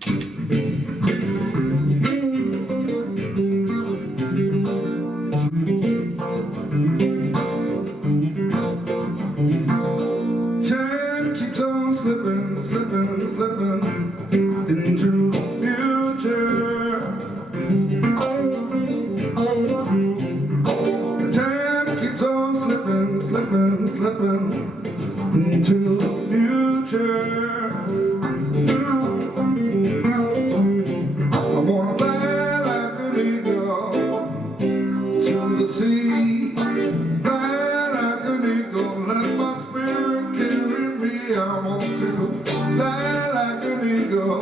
Time keeps on slipping, slipping, slipping into the future. The time keeps on slipping, slipping, slipping into the future. I wanna fly like an eagle to the sea. Fly like an eagle, let my spirit carry me. I want to fly like an eagle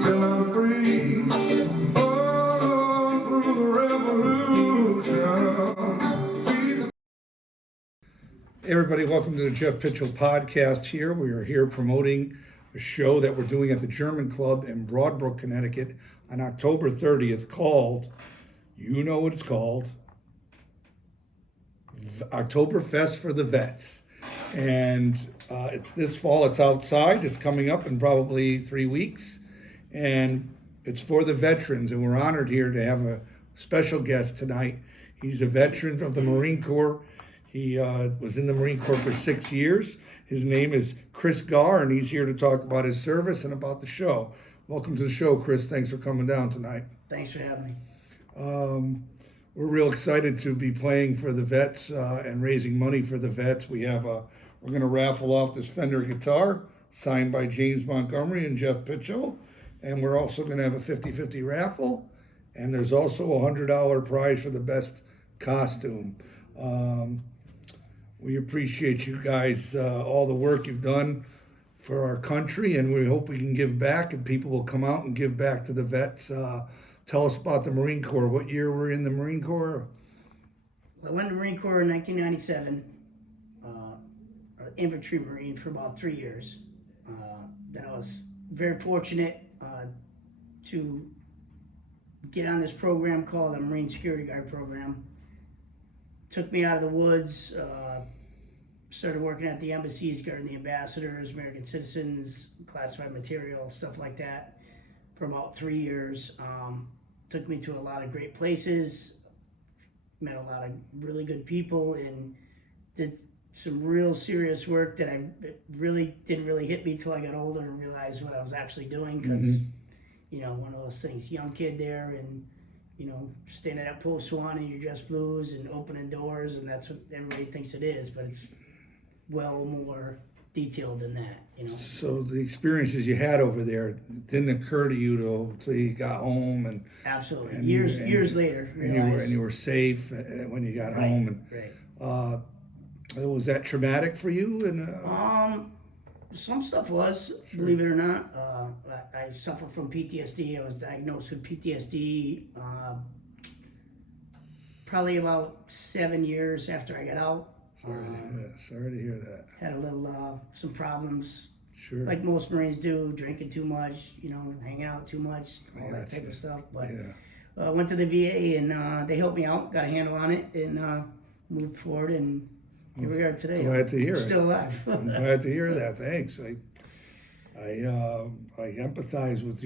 till I'm free. Oh, through the revolution. See the Hey everybody, welcome to the Jeff Pitchell podcast here. We are here promoting a show that we're doing at the German Club in Broadbrook, Connecticut on October 30th called, you know what it's called, Oktoberfest for the Vets. And it's this fall, it's outside, it's coming up in probably 3 weeks. And it's for the veterans, and we're honored here to have a special guest tonight. He's a veteran of the Marine Corps. He was in the Marine Corps for 6 years. His name is Chris Garr, and he's here to talk about his service and about the show. Welcome to the show, Chris. Thanks for coming down tonight. Thanks for having me. We're real excited to be playing for the vets and raising money for the vets. We're going to raffle off this Fender guitar signed by James Montgomery and Jeff Pitchell. And we're also going to have a 50-50 raffle. And there's also a $100 prize for the best costume. We appreciate you guys, all the work you've done for our country, and we hope we can give back and people will come out and give back to the vets. Tell us about the Marine Corps. What year were you in the Marine Corps? I went to the Marine Corps in 1997, infantry Marine for about 3 years. Then I was very fortunate to get on this program called the Marine Security Guard program. Took me out of the woods, started working at the embassies, guarding the ambassadors, American citizens, classified material, stuff like that for about 3 years. Took me to a lot of great places, met a lot of really good people, and did some real serious work that didn't really hit me till I got older and realized what I was actually doing, because you know, one of those things, young kid there, and you know, standing at post one and you're dressed blues and opening doors, and that's what everybody thinks it is, but it's well more detailed than that, you know. So the experiences you had over there didn't occur to you till you got home, and absolutely, and years later, and you were safe when you got home. And right. Was that traumatic for you? And some stuff was, sure. Believe it or not. I suffer from PTSD. I was diagnosed with PTSD probably about 7 years after I got out. Sorry to hear that. Had a little, some problems. Sure. Like most Marines do, drinking too much, you know, hanging out too much, all that type of stuff. But went to the VA, and they helped me out, got a handle on it, and moved forward, and here we are today. Glad to hear it. Still alive. I'm glad to hear that. Thanks. I empathize with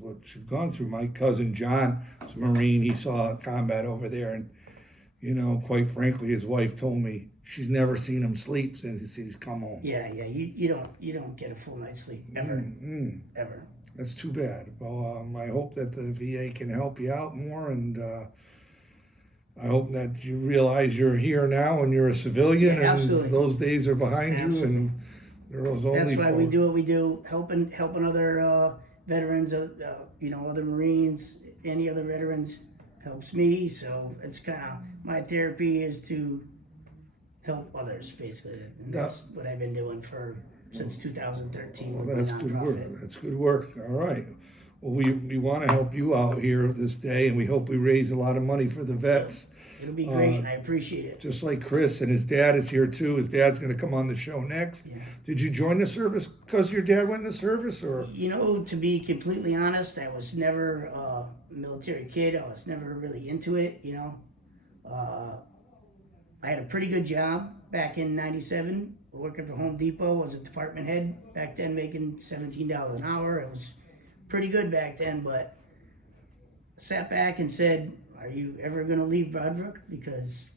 what you've gone through. My cousin John was a Marine. He saw combat over there, and you know, quite frankly, his wife told me she's never seen him sleep since he's come home. Yeah. You don't get a full night's sleep ever, ever. That's too bad. Well, I hope that the VA can help you out more, and I hope that you realize you're here now and you're a civilian, and those days are behind you, and there was only. That's why we do what we do, helping other veterans, you know, other Marines, any other veterans helps me. So it's kind of my therapy is to help others, basically, and that's what I've been doing since 2013. Well, that's good work. That's good work. All right. Well, we want to help you out here this day, and we hope we raise a lot of money for the vets. It'll be great, and I appreciate it. Just like Chris, and his dad is here too. His dad's going to come on the show next. Yeah. Did you join the service because your dad went in the service, or? You know, to be completely honest, I was never a military kid. I was never really into it, you know. I had a pretty good job back in '97, working for Home Depot. Was a department head back then, making $17 an hour. It was pretty good back then, but sat back and said, are you ever going to leave Broadbrook? Because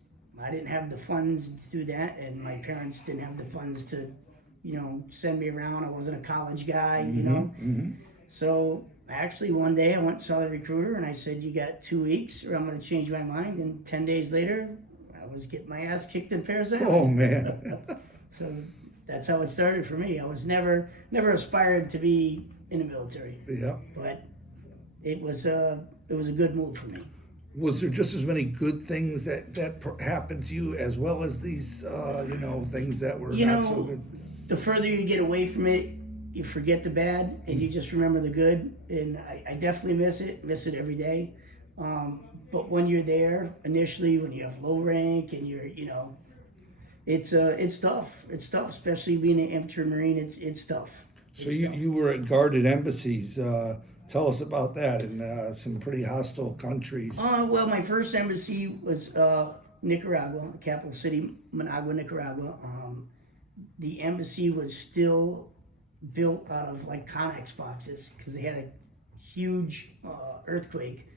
I didn't have the funds to do that, and my parents didn't have the funds to, send me around. I wasn't a college guy, So actually one day I went and saw the recruiter and I said, you got 2 weeks or I'm going to change my mind. And 10 days later, I was getting my ass kicked in Parasite. Oh, man. So that's how it started for me. I was never aspired to be in the military. Yeah. But it was a good move for me. Was there just as many good things that happened to you as well as these, things that were not so good? The further you get away from it, you forget the bad and you just remember the good. And I definitely miss it every day. But when you're there initially, when you have low rank and you're, it's tough. It's tough, especially being an infantry Marine. It's tough. So you were at guarded embassies. Tell us about that in some pretty hostile countries. Well, my first embassy was Nicaragua, capital city, Managua, Nicaragua. The embassy was still built out of like Connex boxes because they had a huge earthquake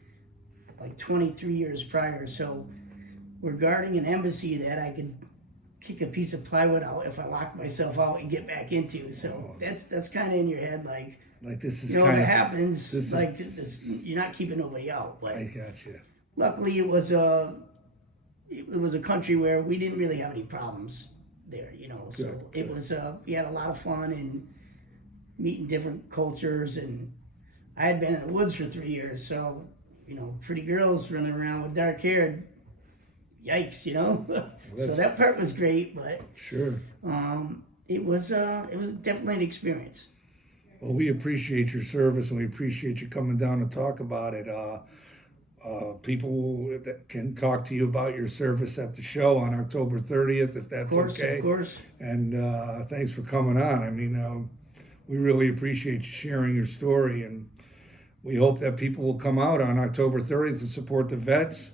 like 23 years prior. So we're guarding an embassy that I could kick a piece of plywood out if I locked myself out and get back into. So that's kind of in your head, like this is when it happens, you're not keeping nobody out. But I got you. Luckily, it was a country where we didn't really have any problems there, So it was we had a lot of fun and meeting different cultures, and I had been in the woods for 3 years, so pretty girls running around with dark hair. Yikes, So that part was great, but sure, it was definitely an experience. Well, we appreciate your service and we appreciate you coming down to talk about it. People that can talk to you about your service at the show on October 30th, if that's okay. Of course. And thanks for coming on. I mean, we really appreciate you sharing your story, and we hope that people will come out on October 30th to support the vets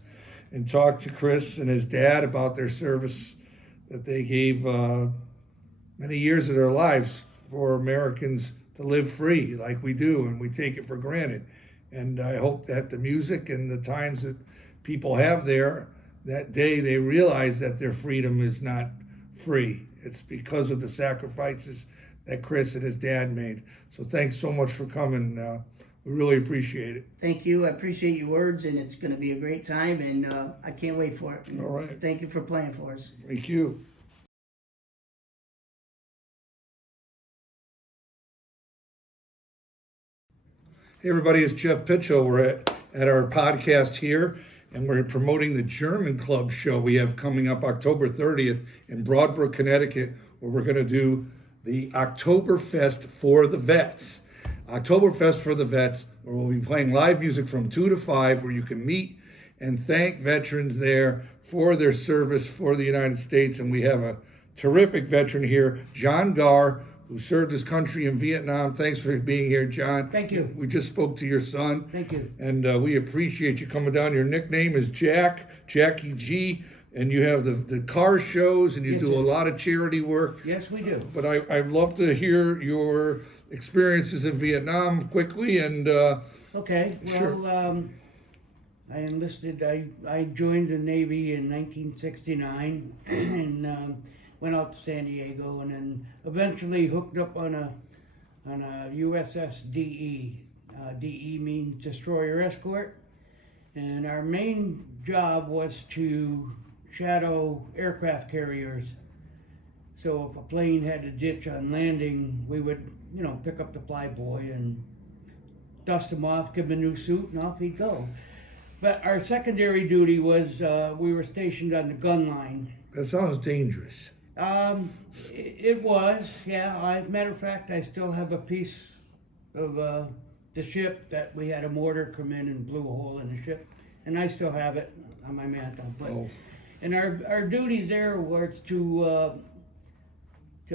and talk to Chris and his dad about their service that they gave many years of their lives for Americans to live free like we do, and we take it for granted. And I hope that the music and the times that people have there, that day they realize that their freedom is not free. It's because of the sacrifices that Chris and his dad made. So thanks so much for coming. We really appreciate it. Thank you. I appreciate your words, and it's going to be a great time, and I can't wait for it. All right. Thank you for playing for us. Thank you. Hey everybody, it's Jeff Pitchell. We're at our podcast here, and we're promoting the German Club show we have coming up October 30th in Broadbrook, Connecticut, where we're going to do the Oktoberfest for the vets. Oktoberfest for the vets, where we'll be playing live music from 2 to 5, where you can meet and thank veterans there for their service for the United States. And we have a terrific veteran here, John Garr, who served his country in Vietnam. Thanks for being here, John. Thank you. We just spoke to your son. Thank you. And we appreciate you coming down. Your nickname is Jackie G, and you have the car shows, and you do a lot of charity work. Yes, we do. But I'd love to hear your experiences in Vietnam quickly. And okay. Well, sure. I enlisted. I joined the Navy in 1969 and went out to San Diego, and then eventually hooked up on a USS DE. DE means destroyer escort, and our main job was to shadow aircraft carriers. So if a plane had a ditch on landing, we would, pick up the flyboy and dust him off, give him a new suit, and off he'd go. But our secondary duty was we were stationed on the gun line. That sounds dangerous. It was, yeah. Matter of fact, I still have a piece of the ship that we had a mortar come in and blew a hole in the ship, and I still have it on my mantle. But and our duties there was to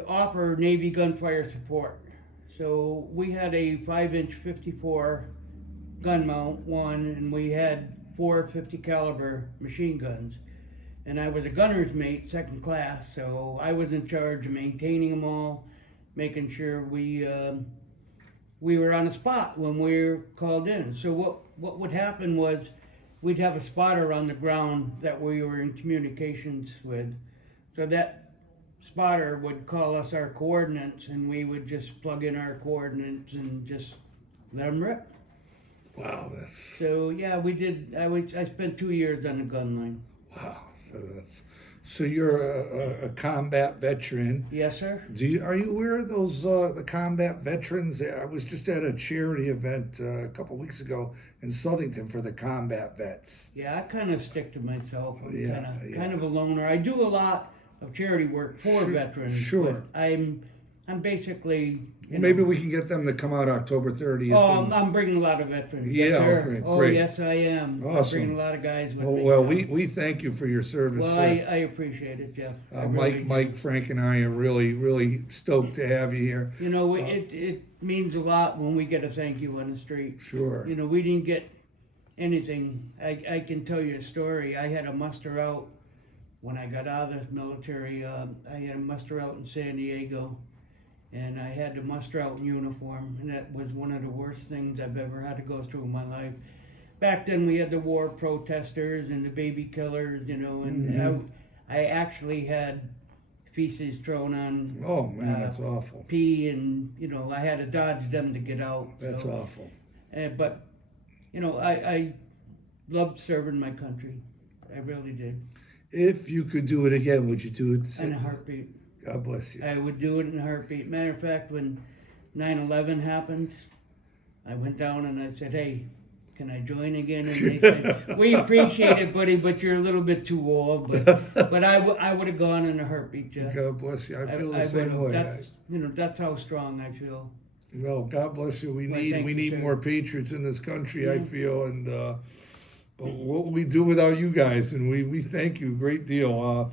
offer Navy gunfire support. So we had a 5-inch 54 gun mount one, and we had 4 50 caliber machine guns. and I was a gunner's mate, second class, so I was in charge of maintaining them all, making sure we were on a spot when we were called in. So what would happen was we'd have a spotter on the ground that we were in communications with. So that spotter would call us our coordinates, and we would just plug in our coordinates and just let them rip. Wow, So yeah, we did. I spent 2 years on the gun line. wow. So you're a combat veteran. Yes, sir. Are you aware of those the combat veterans? I was just at a charity event a couple weeks ago in Southington for the combat vets. Yeah, I kind of stick to myself. I'm Yeah, kind of a loner. I do a lot of charity work for veterans. Sure. But I'm basically. Maybe we can get them to come out October 30th. Oh, I'm bringing a lot of veterans. Yeah, Yes, sir. great, Oh, great. yes, I am. Awesome. I'm bringing a lot of guys with Oh, me. well, so- we thank you for your service, Well, sir. I appreciate it, Jeff. I really do. Mike, Frank, and I are really stoked to have you here. You know, it means a lot when we get a thank you on the street. Sure. You know, we didn't get anything. I can tell you a story. I had a muster out when I got out of the military. I had a muster out in San Diego, and I had to muster out in uniform, and that was one of the worst things I've ever had to go through in my life. Back then, we had the war protesters and the baby killers, you know, and I actually had feces thrown on. Oh man, that's awful. Pee, and you know, I had to dodge them to get out. That's so. awful. But you know, I loved serving my country. I really did. If you could do it again, would you do it? In a heartbeat. God bless you. I would do it in a heartbeat. Matter of fact, when 9/11 happened, I went down and I said, "Hey, can I join again?" And they said, "We appreciate it, buddy, but you're a little bit too old." But I would have gone in a heartbeat, Jeff. God bless you. I feel the I same would've. way. That's how strong I feel. Well, God bless you. We Well, need thank you, need sir. more patriots in this country. I feel, and but what will we do without you guys? And we thank you a great deal.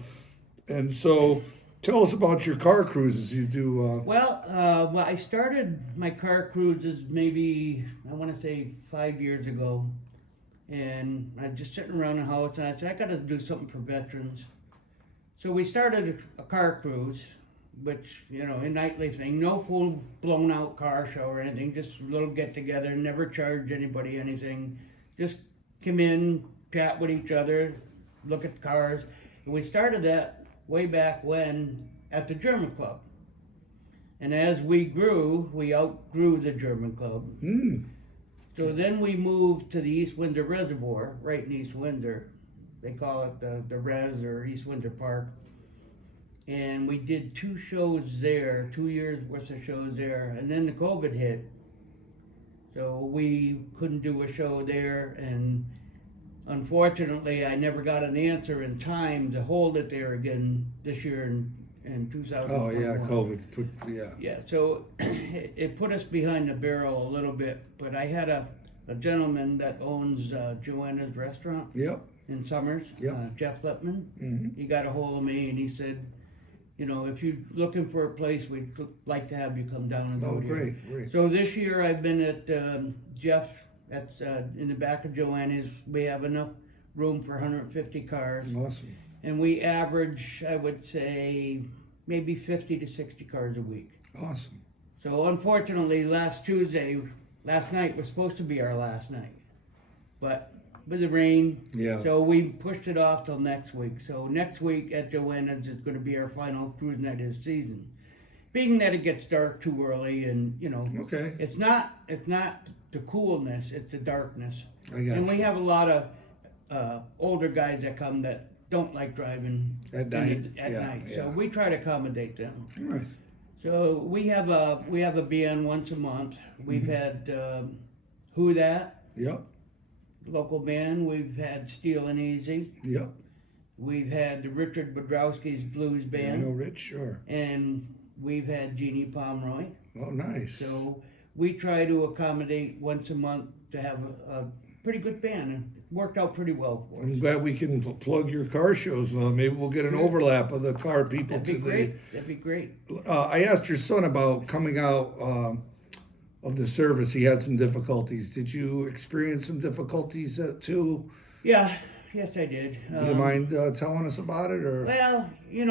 And so, tell us about your car cruises. You do. Well, I started my car cruises maybe, I want to say 5 years ago. And I was just sitting around the house and I said, I got to do something for veterans. So we started a car cruise, which, you know, a nightly thing. No full blown out car show or anything, just a little get together, never charge anybody anything. Just come in, chat with each other, look at the cars. And we started that way back when at the German Club. And as we grew, we outgrew the German Club. So then we moved to the East Windsor Reservoir, right in East Windsor. They call it the Res or East Windsor Park. And we did 2 shows there, 2 years worth of shows there. And then the COVID hit. So we couldn't do a show there. And unfortunately, I never got an answer in time to hold it there again this year in 2021. Oh yeah, COVID. Yeah, so it put us behind the barrel a little bit, but I had a gentleman that owns Joanna's restaurant Yep. in Summers, Yep. Jeff Lipman. He got a hold of me and he said, you know, if you're looking for a place, we'd like to have you come down and Oh, go here. great. So this year I've been at Jeff, that's in the back of Joanna's. We have enough room for 150 cars. Awesome. And we average, I would say, maybe 50 to 60 cars a week. Awesome. So unfortunately, last night was supposed to be our last night. But with the rain, Yeah. so we pushed it off till next week. So next week at Joanna's is going to be our final cruise night of the season. Being that it gets dark too early and, you know, Okay. it's not the coolness, it's the darkness. I got And you. we have a lot of older guys that come that don't like driving At night. at Yeah, night. yeah. So we try to accommodate them. All right. So we have a band once a month. We've had Who That, Yep. local band. We've had Steel and Easy. Yep. We've had the Richard Bodrowski's Blues I Band, know Rich. Sure. and we've had Jeannie Pomeroy. Oh, nice. So we try to accommodate once a month to have a pretty good band, and it worked out pretty well for us. I'm glad we can plug your car shows. Maybe we'll get an overlap of the car people That'd be to great. That'd be great. I asked your son about coming out of the service. He had some difficulties. Did you experience some difficulties too? Yeah, yes, I did. Do you mind telling us about it, or? Well,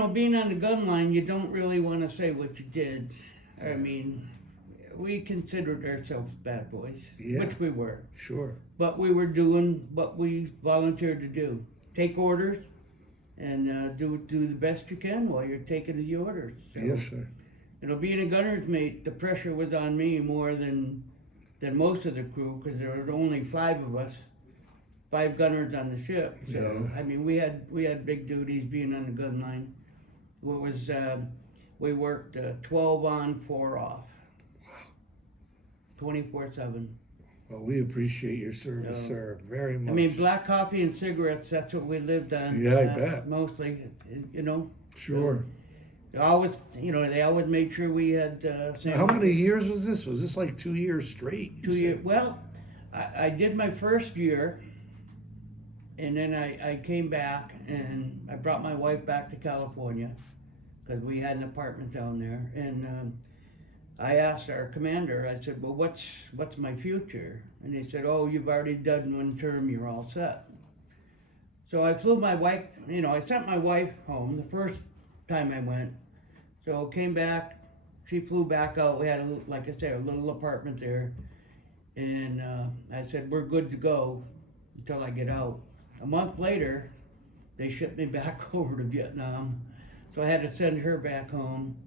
being on the gun line, you don't really want to say what you did. I mean, we considered ourselves bad boys, Yeah. which we were. Sure. But we were doing what we volunteered to do. Take orders and do the best you can while you're taking the orders. So, Yes, sir. being a gunner's mate, the pressure was on me more than most of the crew, because there were only 5 of us, 5 gunners on the ship. So Yeah. I mean, we had big duties being on the gun line. What was we worked 12 on, 4 off, 24/7. Well, we appreciate your service, No. sir, very much. I mean, black coffee and cigarettes, that's what we lived on. Yeah, I bet. Mostly, Sure. They always, they always made sure we had. How many years was this? Was this like 2 years straight? you 2 said? years. Well, I did my first year, and then I came back, and I brought my wife back to California, because we had an apartment down there, and I asked our commander, I said, well, what's my future? And he said, oh, you've already done 1 term, you're all set. So I flew my wife, I sent my wife home the first time I went. So came back, she flew back out, we had, like I said, a little apartment there. And I said, we're good to go until I get out. A month later, they shipped me back over to Vietnam. So I had to send her back home.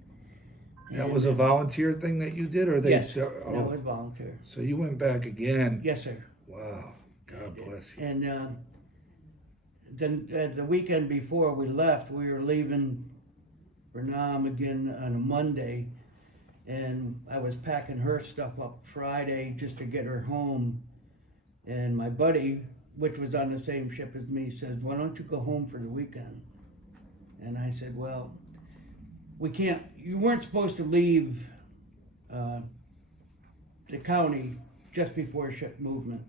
That was a volunteer thing that you did, or they? Yes, Oh, that was volunteer. So you went back again? Yes, sir. Wow. God bless you. And then the weekend before we left, we were leaving for Nam again on a Monday, and I was packing her stuff up Friday just to get her home. And my buddy, which was on the same ship as me, says, why don't you go home for the weekend? And I said, well, we can't, you weren't supposed to leave the county just before ship movement.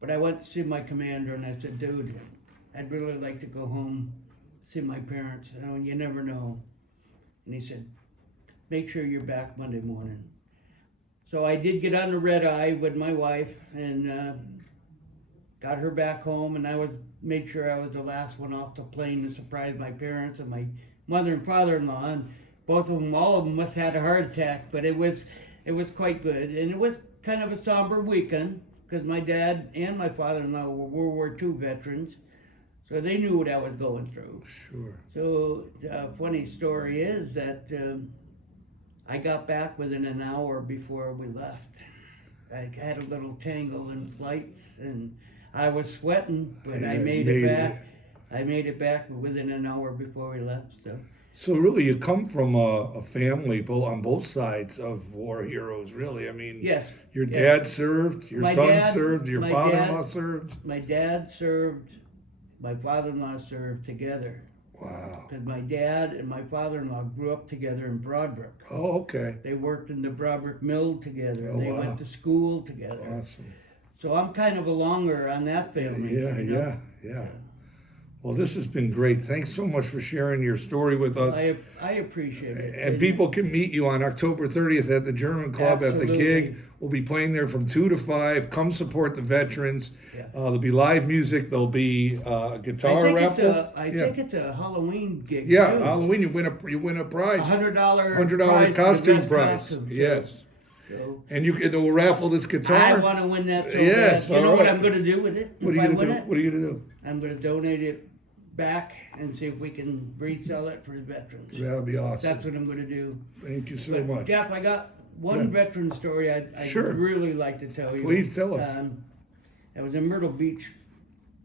But I went to see my commander, and I said, dude, I'd really like to go home, see my parents. You never know. And he said, make sure you're back Monday morning. So I did get on the red eye with my wife, and got her back home, and made sure I was the last one off the plane to surprise my parents and my mother and father-in-law. And all of them must have had a heart attack, but it was quite good. And it was kind of a somber weekend, because my dad and my father-in-law were World War II veterans, so they knew what I was going through. Sure. So the funny story is that I got back within an hour before we left. I had a little tangle in flights, and I was sweating, but I made it back. I made it back within an hour before we left. So really, you come from a family on both sides of war heroes, really. I mean, yes. Your dad served, your son served, your father-in-law served. My dad served, my father-in-law served together. Wow. Because my dad and my father-in-law grew up together in Broadbrook. Oh, okay. They worked in the Broadbrook Mill together. Oh, They wow. went to school together. Awesome. So I'm kind of a longer on that family. Yeah. Well, this has been great. Thanks so much for sharing your story with us. I appreciate it. And people can meet you on October 30th at the German Club at the Absolutely. gig. We'll be playing there from 2 to 5. Come support the veterans. Yeah. There'll be live music. There'll be a guitar raffle. I think it's a Halloween gig. Yeah, too. Halloween. You win a prize. $100 $100 costume best prize. costume, too. Yes. So And they'll raffle this guitar. I want to win that so Yes, bad. You know all what right. I'm going to do with it? What are if you I gonna win do? it? What are you gonna do? I'm going to donate it back and see if we can resell it for the veterans. That'll be awesome. That's what I'm going to do. Thank you so But much. Jeff, I got one Yeah. veteran story I'd Sure. really like to tell you. Please tell us. I was in Myrtle Beach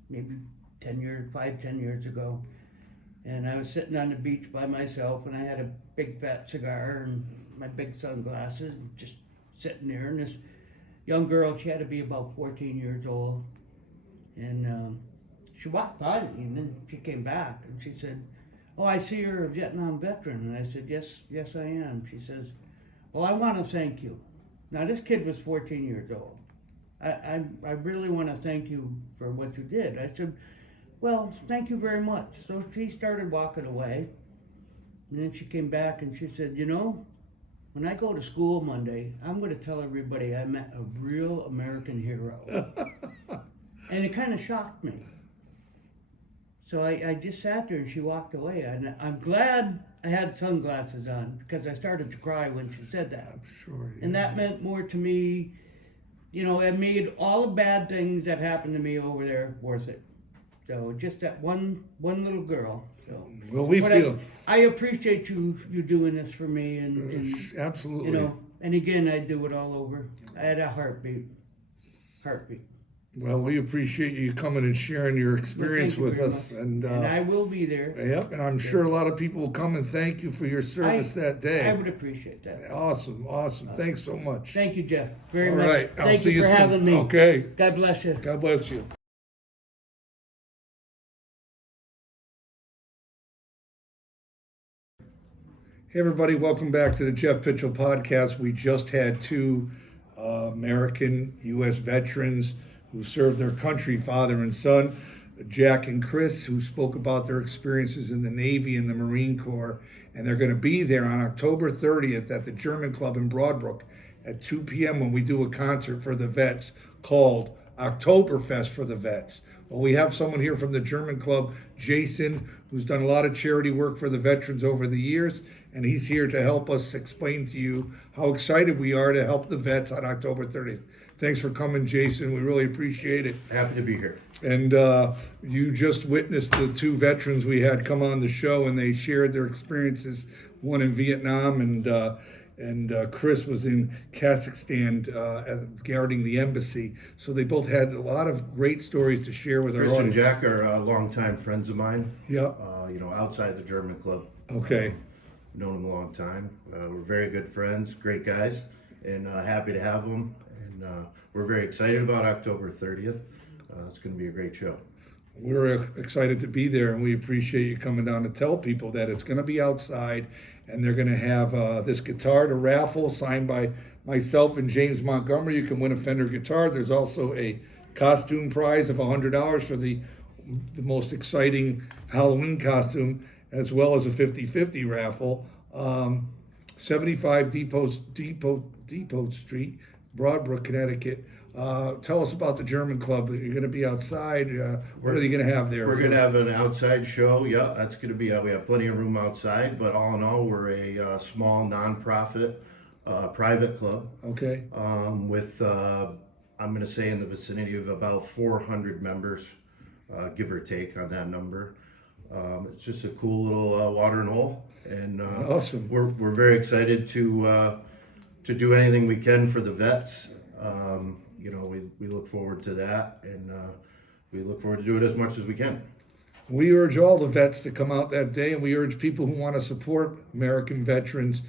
maybe 10 years ago. And I was sitting on the beach by myself, and I had a big fat cigar and my big sunglasses, just sitting there. And this young girl, she had to be about 14 years old. And she walked by me, and then she came back, and she said, oh, I see you're a Vietnam veteran. And I said, yes, I am. She says, well, I want to thank you. Now, this kid was 14 years old. I really want to thank you for what you did. I said, well, thank you very much. So she started walking away, and then she came back and she said, when I go to school Monday, I'm going to tell everybody I met a real American hero. And it kind of shocked me. So I just sat there and she walked away. And I'm glad I had sunglasses on because I started to cry when she said that. I'm sure. And that meant more to me. You know, it made all the bad things that happened to me over there worth it. So just that one little girl. So Well, we but feel I appreciate you doing this for me and absolutely. you know, and again I'd do it all over. I had a heartbeat. Well, we appreciate you coming and sharing your experience Thank you with very us, much. and I will be there. yep, and I'm sure a lot of people will come and thank you for your service that day. I would appreciate that. Awesome. Thanks so much. Thank you, Jeff, very All much. right, I'll Thank see you you for soon. having me. Okay. God bless you. God bless you. Hey everybody, welcome back to the Jeff Pitchell podcast. We just had two American U.S. veterans who served their country, father and son, Jack and Chris, who spoke about their experiences in the Navy and the Marine Corps. And they're going to be there on October 30th at the German Club in Broadbrook at 2 p.m. when we do a concert for the vets called Oktoberfest for the vets. Well, we have someone here from the German Club, Jason, who's done a lot of charity work for the veterans over the years, and he's here to help us explain to you how excited we are to help the vets on October 30th. Thanks for coming, Jason. We really appreciate it. Happy to be here. And you just witnessed the two veterans we had come on the show, and they shared their experiences, one in Vietnam and Chris was in Kazakhstan guarding the embassy. So they both had a lot of great stories to share with Chris our and audience. Jack are longtime friends of mine. Yeah. You know, outside the German club. Okay. Known them a long time. We're very good friends, great guys, and happy to have them. And we're very excited about October 30th. It's going to be a great show. We're excited to be there, and we appreciate you coming down to tell people that it's going to be outside, and they're going to have this guitar to raffle signed by myself and James Montgomery. You can win a Fender guitar. There's also a costume prize of $100 for the most exciting Halloween costume, as well as a 50-50 raffle. 75 Depot Street, Broadbrook, Connecticut. Tell us about the German Club. You're going to be outside. What are you going to have there? We're going to have an outside show. Yeah, that's going to be, we have plenty of room outside, but all in all, we're a small nonprofit private club. Okay. With, I'm going to say in the vicinity of about 400 members, give or take on that number. It's just a cool little watering hole, and Awesome. We're very excited to do anything we can for the vets. You know, we look forward to that, and we look forward to do it as much as we can. We urge all the vets to come out that day, and we urge people who want to support American veterans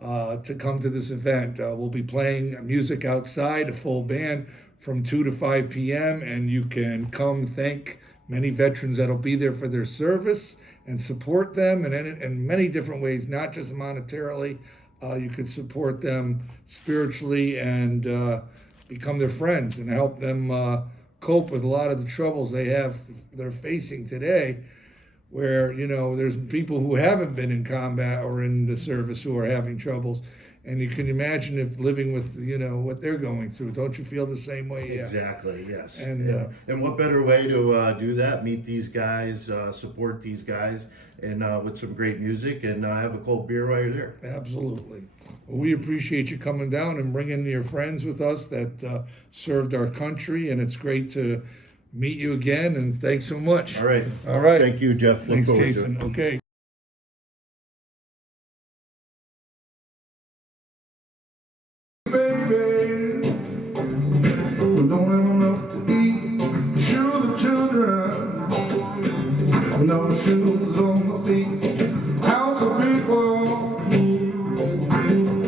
to come to this event. We'll be playing music outside, a full band from 2 to 5 p.m., and you can come thank many veterans that'll be there for their service and support them in many different ways, not just monetarily. You could support them spiritually and become their friends and help them cope with a lot of the troubles they're facing today, where, you know, there's people who haven't been in combat or in the service who are having troubles. And you can imagine if living with, you know, what they're going through. Don't you feel the same way? Yeah. Exactly, yes. And, what better way to do that? Meet these guys, support these guys, and with some great music, and have a cold beer while you're there. Absolutely. Well, we appreciate you coming down and bringing your friends with us that served our country, and it's great to meet you again, and thanks so much. All right. All right. Thank you, Jeff. Look Thanks, forward Jason. to it. Okay. Baby, we don't have enough to eat. Show the children, no shoes on the feet. House of people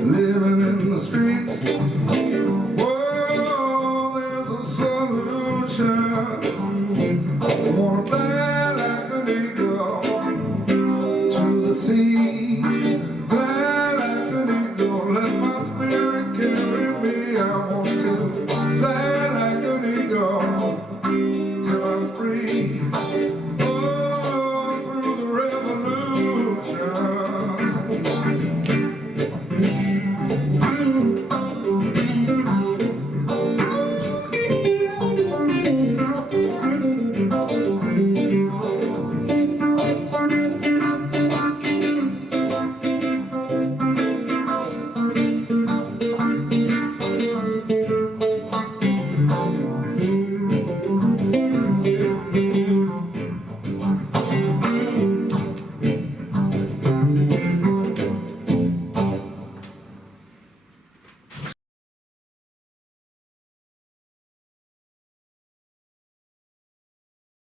living in the streets. Well, there's a solution. I wanna fly like an eagle to the sea. Fly like an eagle, let my spirit carry me. I wanna